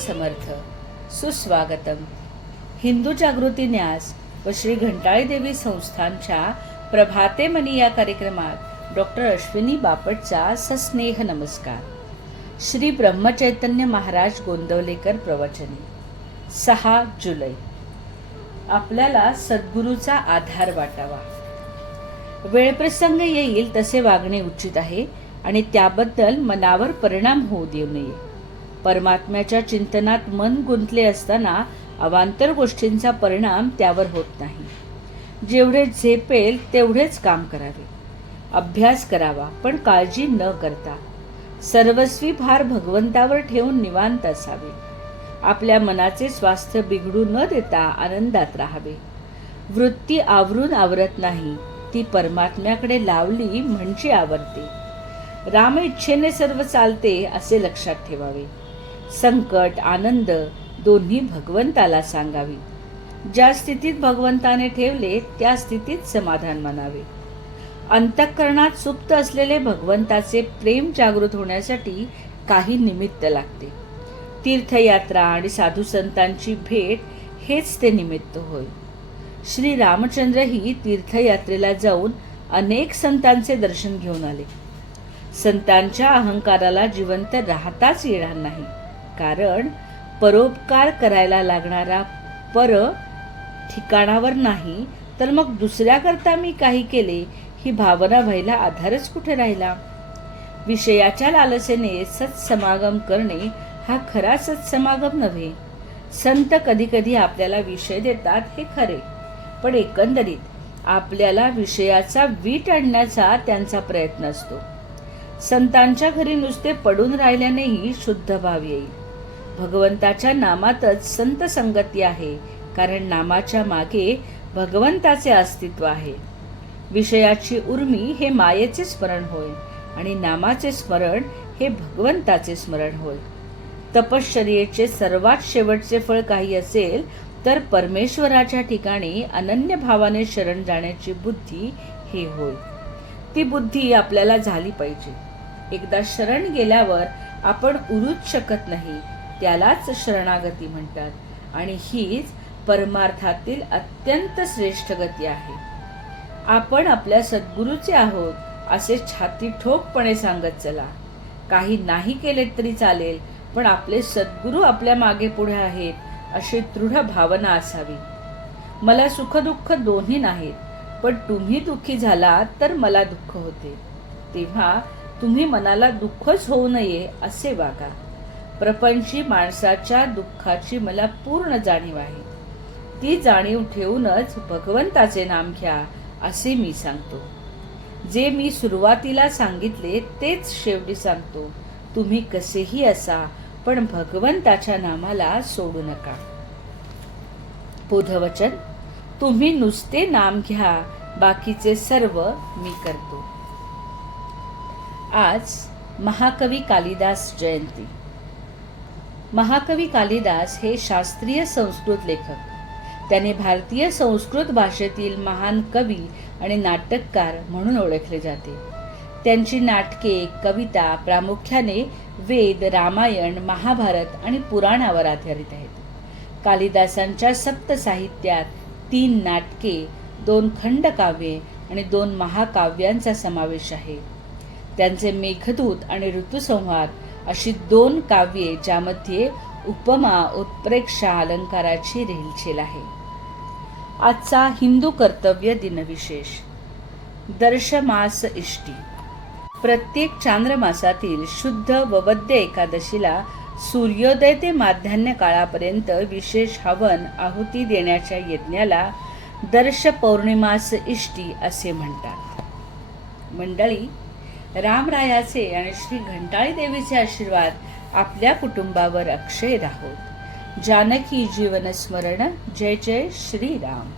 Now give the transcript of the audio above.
समर्थ. सुस्वागतम. हिंदू जागृती न्यास व श्री घंटाळी देवी संस्थानच्या प्रभाते मनी या कार्यक्रमात डॉक्टर अश्विनी बापटचा सस्नेह नमस्कार. श्री ब्रह्मचैतन्य महाराज गोंदवलेकर प्रवचने. 6 जुलै. आपल्याला सद्गुरूचा आधार वाटावा. वेळप्रसंग येईल तसे वागणे उचित आहे आणि त्याबद्दल मनावर परिणाम होऊ देऊ नये. परमात्म्याच्या चिंतनात मन गुंतले असताना अवांतर गोष्टींचा परिणाम त्यावर होत नाही. जेवढे झेपेल तेवढेच काम करावे. अभ्यास करावा पण काळजी न करता. सर्वस्वी भार भगवंतावर ठेवून निवांत असावे. आपल्या मनाचे स्वास्थ्य बिघडू न देता आनंदात राहावे. वृत्ती आवरून आवरत नाही, ती परमात्म्याकडे लावली म्हणजे आवरते. राम इच्छेने सर्व चालते असे लक्षात ठेवावे. संकट आनंद दोन्ही भगवंताला सांगावी. ज्या स्थितीत भगवंताने ठेवले त्या स्थितीत समाधान मानावे. अंतःकरणात सुप्त असलेले भगवंताचे प्रेम जागृत होण्यासाठी काही निमित्त लागते. तीर्थयात्रा आणि साधू संतांची भेट हेच ते निमित्त होय. श्री रामचंद्रही तीर्थयात्रेला जाऊन अनेक संतांचे दर्शन घेऊन आले. संतांच्या अहंकाराला जिवंत राहताच येणार नाही, कारण परोपकार करायला लागणारा पर ठिकाणावर नाही तर मग दुसऱ्याकरता मी काही केले ही भावना व्हायला आधारच कुठे राहिला. विषयाच्या लालसेने सत्समागम करणे हा खरा सत्समागम नव्हे. संत कधी कधी आपल्याला विषय देतात हे खरे, पण एकंदरीत आपल्याला विषयाचा वीट आणण्याचा त्यांचा प्रयत्न असतो. संतांच्या घरी नुसते पडून राहिल्यानेही शुद्ध भाव येईल. भगवंताच्या नामातच संत संगती आहे, कारण नामाच्या मागे भगवंताचे अस्तित्व आहे. विषयाची उर्मी हे मायेचे स्मरण होय आणि नामाचे स्मरण हे भगवंताचे स्मरण होय. तपश्चर्येचे सर्वात शेवटचे फळ काही असेल तर परमेश्वराच्या ठिकाणी अनन्य भावाने शरण जाण्याची बुद्धी हे होय. ती बुद्धी आपल्याला झाली पाहिजे. एकदा शरण गेल्यावर आपण उरूच शकत नाही, त्यालाच शरणागती म्हणतात आणि हीच परमार्थातील अत्यंत श्रेष्ठ गती आहे. आपण आपल्या सद्गुरूचे आहोत असे छाती ठोकपणे सांगत चला. काही नाही केले तरी चालेल, पण आपले सद्गुरू आपल्या मागे पुढे आहेत अशी दृढ भावना असावी. मला सुखदुःख दोन्ही नाहीत, पण तुम्ही दुःखी झालात तर मला दुःख होते, तेव्हा तुम्ही मनाला दुःखच होऊ नये असे वागा. प्रपंची माणसाच्या दुःखाची मला पूर्ण जाणीव आहे. ती जाणीव ठेवूनच भगवंताचे नाम घ्या असे मी सांगतो. जे मी सुरुवातीला सांगितले तेच शेवटी सांगतो. तुम्ही कसेही असा, पण भगवंताच्या नामाला सोडू नका. बोधवचन. तुम्ही नुसते नाम घ्या, बाकीचे सर्व मी करतो. आज महाकवी कालिदास जयंती. महाकवी कालिदास हे शास्त्रीय संस्कृत लेखक. त्याने भारतीय संस्कृत भाषेतील महान कवी आणि नाटककार म्हणून ओळखले जाते. त्यांची नाटके कविता प्रामुख्याने वेद, रामायण, महाभारत आणि पुराणावर आधारित आहेत. कालिदासांच्या सप्त साहित्यात 3 नाटके, 2 खंडकाव्ये आणि 2 महाकाव्यांचा समावेश आहे. त्यांचे मेघदूत आणि ऋतुसंहार अशी 2 काव्ये ज्यामध्ये उपमा उत्प्रेक्षा अलंकाराची रेलचेल आहे. आजचा हिंदू कर्तव्य दिनविशेष. दर्शमास इष्टी. प्रत्येक चांद्रमासातील शुद्ध व वद्य एकादशीला सूर्योदय ते माध्यान्ह काळापर्यंत विशेष हवन आहुती देण्याच्या यज्ञाला दर्श पौर्णिमास इष्टी असे म्हणतात. मंडळी, रामरायाचे आणि श्री घंटाळी देवीचे आशीर्वाद आपल्या कुटुंबावर अक्षय राहोत. जानकी जीवन स्मरण. जय जय श्रीराम.